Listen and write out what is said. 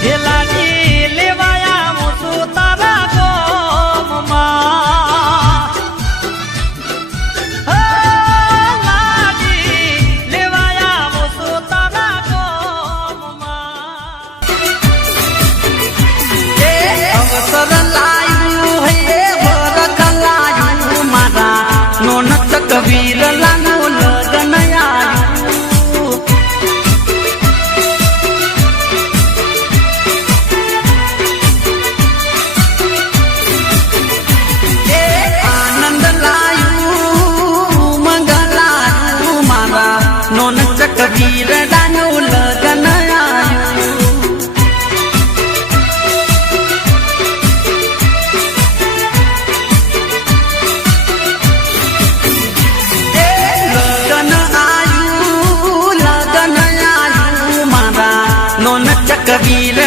લાડી લેવાયા મુસુ તારા ગોમમાં લાડી લેવાયા મુસુ તારા ગોમમાં અવસર લાયું હે વરખ લાયું મારા નોનક કબીર લાનું લગન કબીર દાનું લગન આયું મારા નોન કબીર